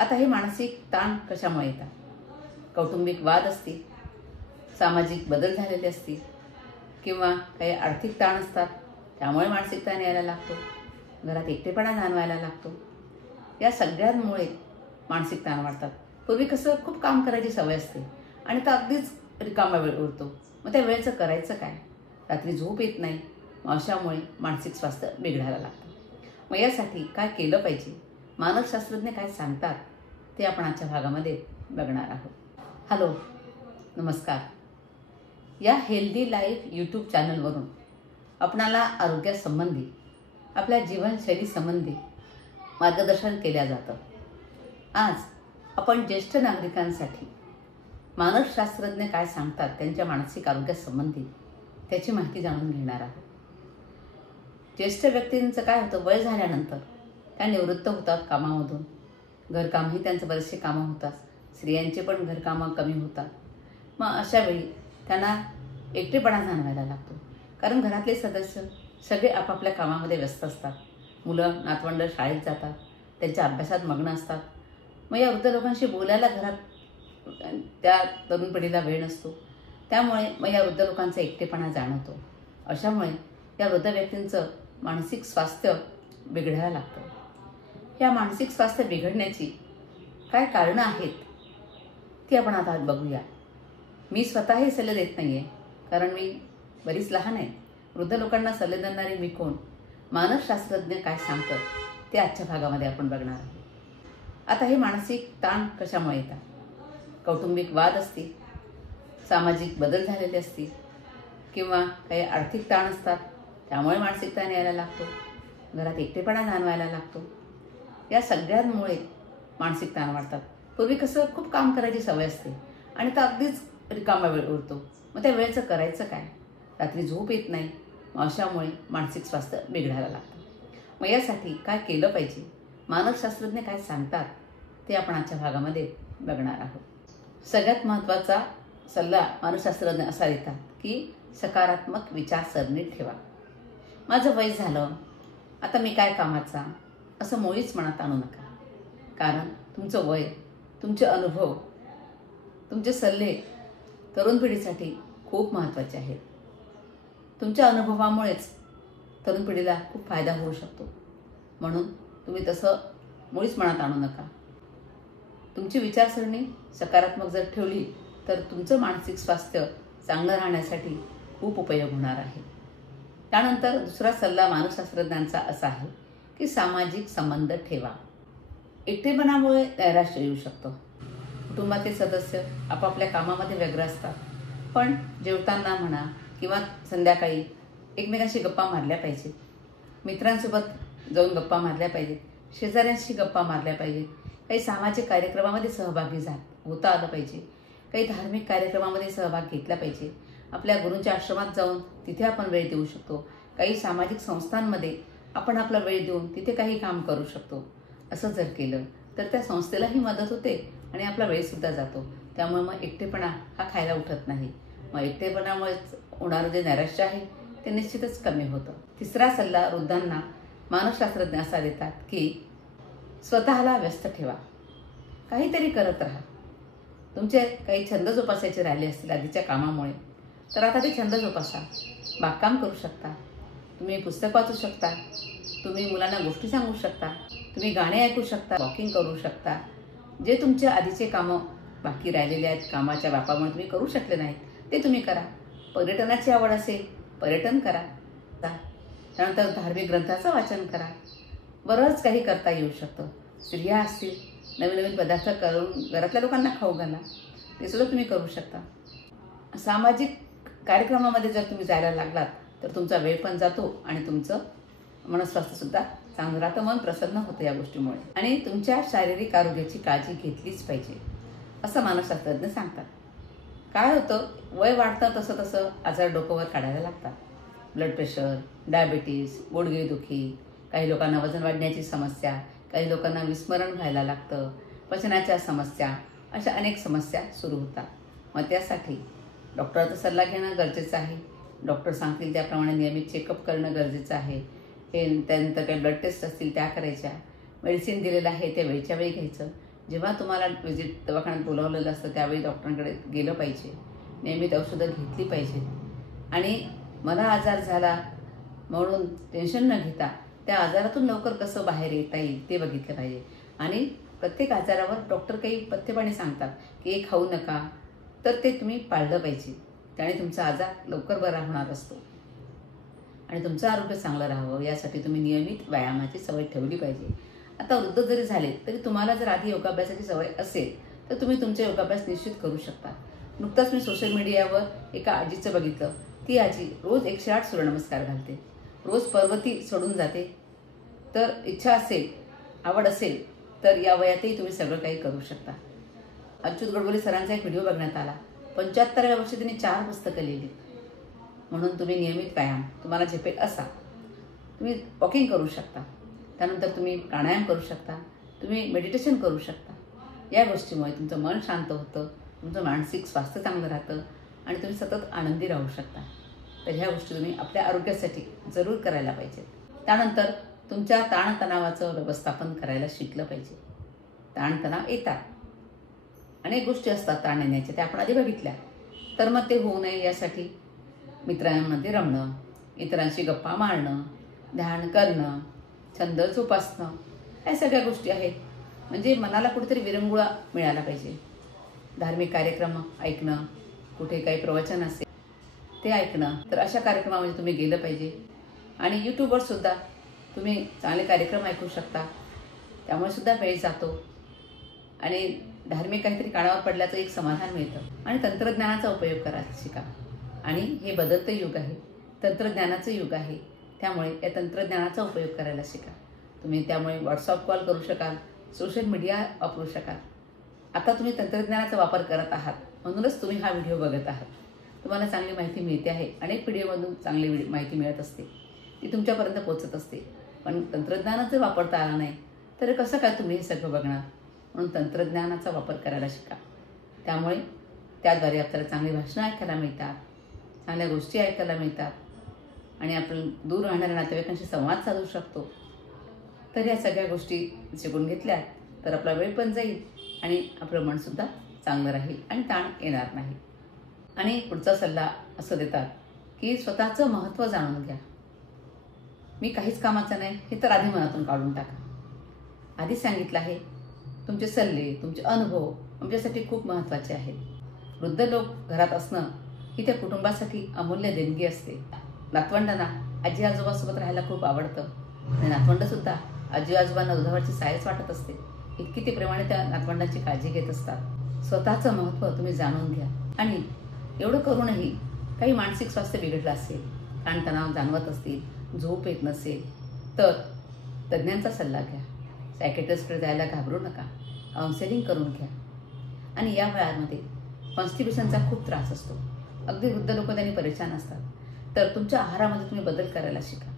आता हे मानसिक ताण कशामुळे येतात? कौटुंबिक वाद असतील, सामाजिक बदल झालेले असतील किंवा काही आर्थिक ताण असतात, त्यामुळे मानसिक ताण यायला लागतो. घरात एकटेपणा जाणवायला लागतो. या सगळ्यांमुळे मानसिक ताण वाढतात. पूर्वी कसं खूप काम करायची सवय असते आणि तर अगदीच रिकामा वेळ उरतो. मग त्या वेळेचं करायचं काय? रात्री झोप येत नाही. मग अशामुळे मानसिक स्वास्थ्य बिघडायला लागतं. मग यासाठी काय केलं पाहिजे? मानसशास्त्रज्ञ काय सांगतात ते आपण आजच्या भागामध्ये बघणार आहोत. हॅलो, नमस्कार. या हेल्दी लाईफ यूट्यूब चॅनलवरून आपणाला आरोग्यासंबंधी, आपल्या जीवनशैलीसंबंधी मार्गदर्शन केल्या जातं. आज आपण ज्येष्ठ नागरिकांसाठी मानसशास्त्रज्ञ काय सांगतात त्यांच्या मानसिक आरोग्यासंबंधी त्याची माहिती जाणून घेणार आहोत. ज्येष्ठ व्यक्तींचं काय होतं, वय झाल्यानंतर त्या निवृत्त होतात कामामधून. घरकामही त्यांचं बरेचसे कामं होतात. स्त्रियांचे पण घरकामं कमी होतात. मग अशावेळी त्यांना एकटेपणा जाणवायला लागतो. कारण घरातले सदस्य सगळे आपापल्या कामामध्ये व्यस्त असतात. मुलं नातवंड शाळेत जातात, त्यांच्या अभ्यासात मग्न असतात. मग या वृद्ध लोकांशी बोलायला घरात त्या तरुण पिढीला वेळ नसतो. त्यामुळे मग या वृद्ध लोकांचा एकटेपणा जाणवतो. अशामुळे या वृद्ध व्यक्तींचं मानसिक स्वास्थ्य बिघडायला लागतं. या मानसिक स्वास्थ्य बिघडण्याची काय कारणं आहेत ती आपण आता बघूया. मी स्वतः हे सल्ले देत नाही आहे, कारण मी बरीच लहान आहे. वृद्ध लोकांना सल्ले देणारी मी कोण? मानसशास्त्रज्ञ काय सांगतात ते आजच्या भागामध्ये आपण बघणार आहोत. आता हे मानसिक ताण कशामुळे येतात? कौटुंबिक वाद असतील, सामाजिक बदल झालेले असतील किंवा काही आर्थिक ताण असतात, त्यामुळे मानसिक ताण यायला लागतो. घरात एकटेपणा जाणवायला लागतो. या सगळ्यांमुळे मानसिक ताण वाढतात. पूर्वी कसं खूप काम करायची सवय असते आणि तर अगदीच रिकामा वेळ उरतो. मग त्या वेळेचं करायचं काय? रात्री झोप येत नाही. मग अशामुळे मानसिक स्वास्थ्य बिघडायला लागतं. मग यासाठी काय केलं पाहिजे? मानसशास्त्रज्ञ काय सांगतात ते आपण आजच्या भागामध्ये बघणार आहोत. सगळ्यात महत्त्वाचा सल्ला मानसशास्त्रज्ञ असा देतात की सकारात्मक विचारसरणी ठेवा. माझं वय झालं, आता मी काय कामाचा, असं मुळीच मनात आणू नका. कारण तुमचं वय, तुमचे अनुभव, तुमचे सल्ले तरुण पिढीसाठी खूप महत्त्वाचे आहेत. तुमच्या अनुभवामुळेच तरुण पिढीला खूप फायदा होऊ शकतो. म्हणून तुम्ही तसं मुळीच मनात आणू नका. तुमची विचारसरणी सकारात्मक जर ठेवली तर तुमचं मानसिक स्वास्थ्य चांगलं राहण्यासाठी खूप उपयोग होणार आहे. त्यानंतर दुसरा सल्ला मानसशास्त्रज्ञांचा असा आहे की सामाजिक संबंध ठेवा. एकटेपणामुळे नैराश्य येऊ शकतं. कुटुंबातील सदस्य आपापल्या कामामध्ये व्यग्र असतात, पण जेवताना म्हणा किंवा संध्याकाळी एकमेकांशी गप्पा मारल्या पाहिजेत. मित्रांसोबत जाऊन गप्पा मारल्या पाहिजेत. शेजाऱ्यांशी गप्पा मारल्या पाहिजेत. काही सामाजिक कार्यक्रमामध्ये सहभागी होता आलं पाहिजे. काही धार्मिक कार्यक्रमामध्ये सहभाग घेतला पाहिजे. आपल्या गुरूंच्या आश्रमात जाऊन तिथे आपण वेळ देऊ शकतो. काही सामाजिक संस्थांमध्ये आपण आपला वेळ देऊन तिथे काही काम करू शकतो. असं जर केलं तर त्या संस्थेलाही मदत होते आणि आपला वेळसुद्धा जातो. त्यामुळे मग एकटेपणा हा खायला उठत नाही. मग एकटेपणामुळेच होणारं जे नैराश्य आहे ते निश्चितच कमी होतं. तिसरा सल्ला वृद्धांना मानसशास्त्रज्ञ असा देतात की स्वतःला व्यस्त ठेवा. काहीतरी करत राहा. तुमचे काही छंद जोपासायचे राहिले असतील आधीच्या कामामुळे, तर आता ते छंद जोपासा. बागकाम करू शकता, तुम्ही पुस्तक वाचू शकता, तुम्ही मुलांना गोष्टी सांगू शकता, तुम्ही गाणे ऐकू शकता, वॉकिंग करू शकता. जे तुमचे आधीचे कामं बाकी राहिलेले आहेत, कामाच्या व्यापामुळे तुम्ही करू शकले नाहीत ते तुम्ही करा. पर्यटनाची आवड असेल, पर्यटन करा. त्यानंतर धार्मिक ग्रंथाचं वाचन करा. बरंच काही करता येऊ शकतं. स्त्रिया असतील, नवीन नवीन पदार्थ करून घरातल्या लोकांना खाऊ घाला, ते सुद्धा तुम्ही करू शकता. सामाजिक कार्यक्रमामध्ये जर तुम्ही जायला लागलात तर तुमचा वेळ पण जातो आणि तुमचं मनस्वास्थ्यसुद्धा चांगलं राहतं. मन प्रसन्न होतं या गोष्टीमुळे. आणि तुमच्या शारीरिक आरोग्याची काळजी घेतलीच पाहिजे असं मानसशास्त्रज्ञ सांगतात. काय होतं, वय वाढतं तसं तसं आजार डोकंवर काढायला लागतात. ब्लड प्रेशर, डायबिटीस, गुडघेदुखी, काही लोकांना वजन वाढण्याची समस्या, काही लोकांना विस्मरण व्हायला लागतं, पचनाच्या समस्या, अशा अनेक समस्या सुरू होतात. मग त्यासाठी डॉक्टरचा सल्ला घेणं गरजेचं आहे. डॉक्टर सांगतील त्याप्रमाणे नियमित चेकअप करणं गरजेचं आहे. हे त्यानंतर काही ब्लड टेस्ट असतील त्या करायच्या. मेडिसिन दिलेलं आहे ते वेळच्या वेळी घ्यायचं. जेव्हा तुम्हाला दवाखान्यात बोलावलेलं असतं त्यावेळी डॉक्टरांकडे गेलं पाहिजे, नियमित औषधं घेतली पाहिजेत आणि मला आजार झाला म्हणून टेन्शन न घेता त्या आजारातून लवकर कसं बाहेर येता येईल ते बघितलं पाहिजे. आणि प्रत्येक आजारावर डॉक्टर काही पथ्यपाणी सांगतात की हे खाऊ नका, तर ते तुम्ही पाळलं पाहिजे. त्याने तुमचा आजार लवकर बरा होणार असतो आणि तुमचं आरोग्य चांगलं राहावं यासाठी तुम्ही नियमित व्यायामाची सवय ठेवली पाहिजे. आता वृद्ध जरी झाले तरी तुम्हाला जर आधी योगाभ्यासाची सवय असेल तर तुम्ही तुमचा योगाभ्यास निश्चित करू शकता. नुकताच मी सोशल मीडियावर एका आजीचं बघितलं. ती आजी रोज 108 सूर्यनमस्कार घालते, रोज पर्वती सोडून जाते. तर इच्छा असेल, आवड असेल तर या वयातही तुम्ही सगळं काही करू शकता. अच्युत गडबोले सरांचा एक व्हिडिओ बघण्यात आला. 75व्या वर्षी त्यांनी 4 पुस्तकं लिहिली. म्हणून तुम्ही नियमित व्यायाम तुम्हाला झेपेल असा तुम्ही वॉकिंग करू शकता. त्यानंतर तुम्ही प्राणायाम करू शकता, तुम्ही मेडिटेशन करू शकता. या गोष्टीमुळे तुमचं मन शांत होतं, तुमचं मानसिक स्वास्थ्य चांगलं राहतं आणि तुम्ही सतत आनंदी राहू शकता. तर ह्या गोष्टी तुम्ही आपल्या आरोग्यासाठी जरूर करायला पाहिजे. त्यानंतर तुमच्या ताणतणावाचं व्यवस्थापन करायला शिकलं पाहिजे. ताणतणाव येतात, अनेक गोष्टी असतात ताण येण्याच्या, त्या आपण आधी बघितल्या. तर मग ते होऊ नये यासाठी मित्रांमध्ये रमणं, इतरांशी गप्पा मारणं, ध्यान करणं, छंद जोपासणं, या सगळ्या गोष्टी आहेत. म्हणजे मनाला कुठेतरी विरंगुळा मिळाला पाहिजे. धार्मिक कार्यक्रम ऐकणं, कुठे काही प्रवचन असेल ते ऐकणं, तर अशा कार्यक्रमामध्ये तुम्ही गेलं पाहिजे. आणि यूट्यूबवर सुद्धा तुम्ही चांगले कार्यक्रम ऐकू शकता, त्यामुळे सुद्धा वेळ जातो आणि धार्मिक काहीतरी कानावर पडल्याचं एक समाधान मिळतं. आणि तंत्रज्ञानाचा उपयोग करायला शिका. आणि हे बदलतं युग आहे, तंत्रज्ञानाचं युग आहे, त्यामुळे या तंत्रज्ञानाचा उपयोग करायला शिका. तुम्ही त्यामुळे व्हॉट्सअप कॉल करू शकाल, सोशल मीडिया वापरू शकाल. आता तुम्ही तंत्रज्ञानाचा वापर करत आहात म्हणूनच तुम्ही हा व्हिडिओ बघत आहात. तुम्हाला चांगली माहिती मिळते आहे. अनेक व्हिडिओमधून चांगली माहिती मिळत असते, ती तुमच्यापर्यंत पोहोचत असते. पण तंत्रज्ञानाचा वापरता आला नाही तर कसं काय तुम्ही हे सगळं बघणार. म्हणून तंत्रज्ञानाचा वापर करायला शिका. त्यामुळे त्याद्वारे आपल्याला चांगली भाषणं ऐकायला मिळतात, चांगल्या गोष्टी ऐकायला मिळतात आणि आपण दूर राहणाऱ्या नातेवाईकांशी संवाद साधू शकतो. तर या सगळ्या गोष्टी शिकून घेतल्या तर आपला वेळ पण जाईल आणि आपलं मनसुद्धा चांगलं राहील आणि ताण येणार नाही. आणि पुढचा सल्ला असं देतात की स्वतःचं महत्त्व जाणून घ्या. मी काहीच कामाचं नाही हे तर आधी मनातून काढून टाका. आधी सांगितलं आहे, तुमचे सल्ले, तुमचे अनुभव आमच्यासाठी खूप महत्त्वाचे आहेत. वृद्ध लोक घरात असणं ही त्या कुटुंबासाठी अमूल्य देणगी असते. नातवंडांना आजी आजोबासोबत राहायला खूप आवडतं आणि नातवंडसुद्धा आजी आजोबांना दुधावरची सायच वाटत असते. इतकी ते प्रेमाने त्या नातवंडांची काळजी घेत असतात. स्वतःचं महत्त्व तुम्ही जाणून घ्या. आणि एवढं करूनही काही मानसिक स्वास्थ्य बिघडलं असेल, ताणतणाव जाणवत असतील, झोप येत नसेल तर तज्ज्ञांचा सल्ला घ्या. सायकेट्रिस्टकडे जायला घाबरू नका, काउन्सिलिंग करून घ्या. आणि या वयामध्ये कॉन्स्टिपेशनचा खूप त्रास असतो. अगदी वृद्ध लोक त्यांनी परेशान असतात. तर तुमच्या आहारामध्ये तुम्ही बदल करायला शिका.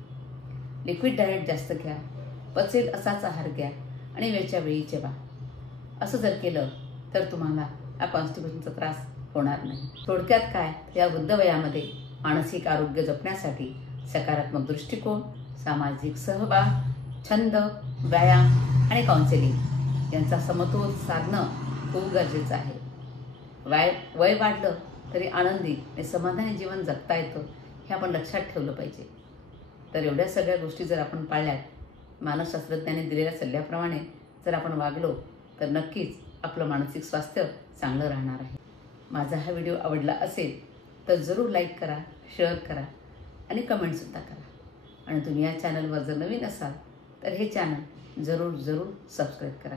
लिक्विड डाएट जास्त घ्या, पचेल असाच आहार घ्या आणि वेळच्या वेळी जेवा. असं जर केलं तर तुम्हाला हा कॉन्स्टिपेशनचा त्रास होणार नाही. थोडक्यात काय, या वृद्ध वयामध्ये मानसिक आरोग्य जपण्यासाठी सकारात्मक दृष्टिकोन, सामाजिक सहभाग, छंद, व्यायाम आणि काउन्सिलिंग यांचा समतोल साधणं खूप गरजेचं आहे. वय वाढलं तरी आनंदी आणि समाधानी जीवन जगता येतं हे आपण लक्षात ठेवलं पाहिजे. तर एवढ्या सगळ्या गोष्टी जर आपण पाळल्यात, मानसशास्त्रज्ञांनी दिलेल्या सल्ल्याप्रमाणे जर आपण वागलो तर नक्कीच आपलं मानसिक स्वास्थ्य चांगलं राहणार आहे. माझा हा व्हिडिओ आवडला असेल तर जरूर लाईक करा, शेअर करा आणि कमेंटसुद्धा करा. आणि तुम्ही या चॅनलवर जर नवीन असाल तर हे चॅनल जरूर सबस्क्राईब करा.